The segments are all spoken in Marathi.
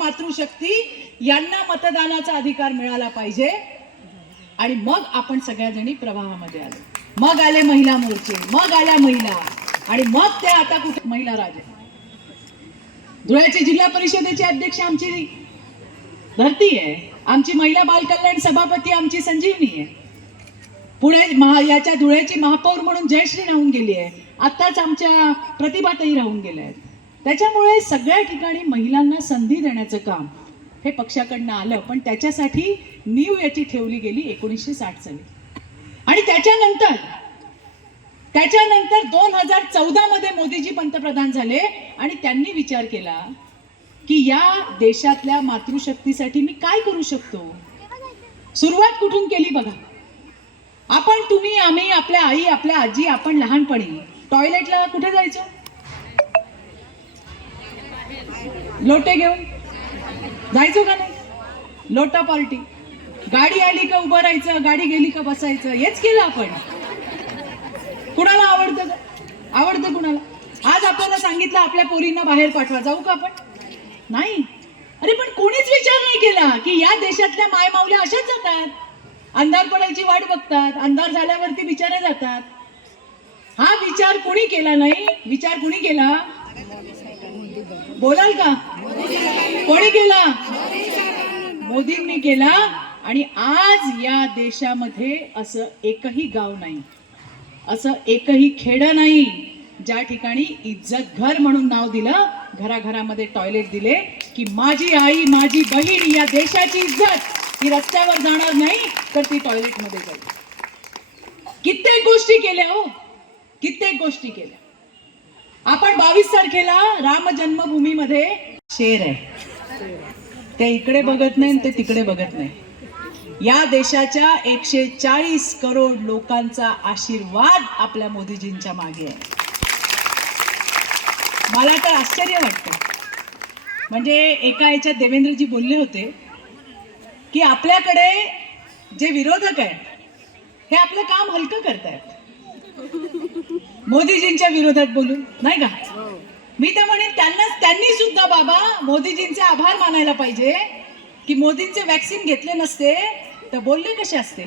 मातृशक्ती यांना मतदानाचा अधिकार मिळाला पाहिजे आणि मग आपण सगळ्याजणी प्रवाहामध्ये आलो मग आले महिला मोर्चे मग आल्या महिला आणि मग ते आता कुठे महिला राजे धुळ्याची जिल्हा परिषदेचे अध्यक्ष आमची धरती आहे आमची महिला बालकल्याण सभापती आमची संजीवनी आहे पुणे महा याच्या धुळ्याची महापौर म्हणून जयश्री राहून गेली आहे आत्ताच आमच्या प्रतिभातही राहून गेल्या आहेत त्याच्यामुळे सगळ्या ठिकाणी महिलांना संधी देण्याचं काम हे पक्षाकडनं आलं पण त्याच्यासाठी नीव याची ठेवली गेली एकोणीसशे साठ साली आणि त्याच्यानंतर त्याच्यानंतर दोन हजार चौदा मध्ये मोदीजी पंतप्रधान झाले आणि त्यांनी विचार केला की या देशातल्या मातृशक्तीसाठी मी काय करू शकतो सुरुवात कुठून केली बघा आपण तुम्ही आम्ही आपल्या आई आपल्या आजी आपण लहानपणी टॉयलेटला कुठे जायचो लोटे घेऊन जायचो का नाही लोटा पार्टी गाडी आली का उभं राहायचं गाडी गेली का बसायचं हेच केलं आपण कुणाला आवडतं आवडतं कुणाला आज आपल्याला सांगितलं आपल्या पोरींना बाहेर पाठवा जाऊ का आपण नाही अरे पण कोणीच विचार नाही केला की या देशातल्या मायमावल्या अशाच जातात अंधार पडायची वाट बघतात अंधार झाल्यावरती बिचारा जातात हा विचार कोणी केला नाही विचार कोणी केला बोलाल का कोणी केला मोदींनी केला आणि आज या देशामध्ये असं एकही गाव नाही असं एकही खेड नाही ज्या ठिकाणी इज्जत घर म्हणून नाव दिलं घराघरामध्ये टॉयलेट दिले की माझी आई माझी बहीण या देशाची इज्जत ती रस्त्यावर जाणार नाही तर ती टॉयलेटमध्ये जाईल कित्येक गोष्टी केल्या हो कित्येक गोष्टी केल्या आपण बावीस तारखेला राम जन्मभूमीमध्ये शेर आहे ते इकडे बघत नाही ते तिकडे बघत नाही या देशाच्या एकशे चाळीस करोड लोकांचा आशीर्वाद आपल्या मोदीजींच्या मागे आहे मला तर आश्चर्य वाटतं म्हणजे एका याच्यात देवेंद्रजी बोलले होते की आपल्याकडे जे विरोधक आहेत हे आपलं काम हलकं करतायत मोदीजींच्या विरोधात बोलून नाही का हो. मी तर म्हणेन त्यांना त्यांनी सुद्धा बाबा मोदीजींचे आभार मानायला पाहिजे की मोदींचे वॅक्सिन घेतले नसते तर बोलले कसे असते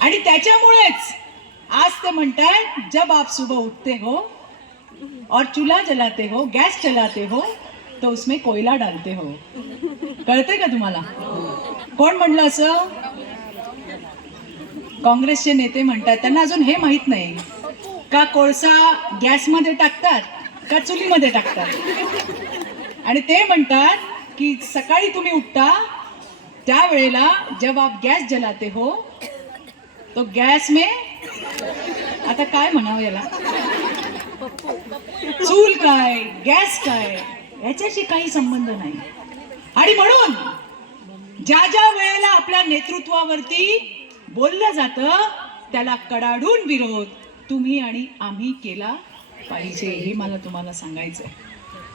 आणि त्याच्यामुळेच आज ते म्हणतात जब आप सुबह उठते हो और चुला जलाते हो गॅस चलाते हो तो उसमें कोयला डालते हो कळते का तुम्हाला कोण म्हणलं असं काँग्रेसचे नेते म्हणतात त्यांना अजून हे माहीत नाही का कोळसा गॅसमध्ये टाकतात का चुलीमध्ये टाकतात आणि ते म्हणतात की सकाळी तुम्ही उठता त्यावेळेला जेव्हा आप गॅस जलाते हो तो गॅस मे आता काय म्हणावं याला चूल काय गॅस काय याच्याशी काही संबंध नाही आणि म्हणून ज्या ज्या वेळेला आपल्या नेतृत्वावरती बोललं जातं त्याला कडाडून विरोध तुम्ही आणि आम्ही केला पाहिजे हे मला तुम्हाला सांगायचं आहे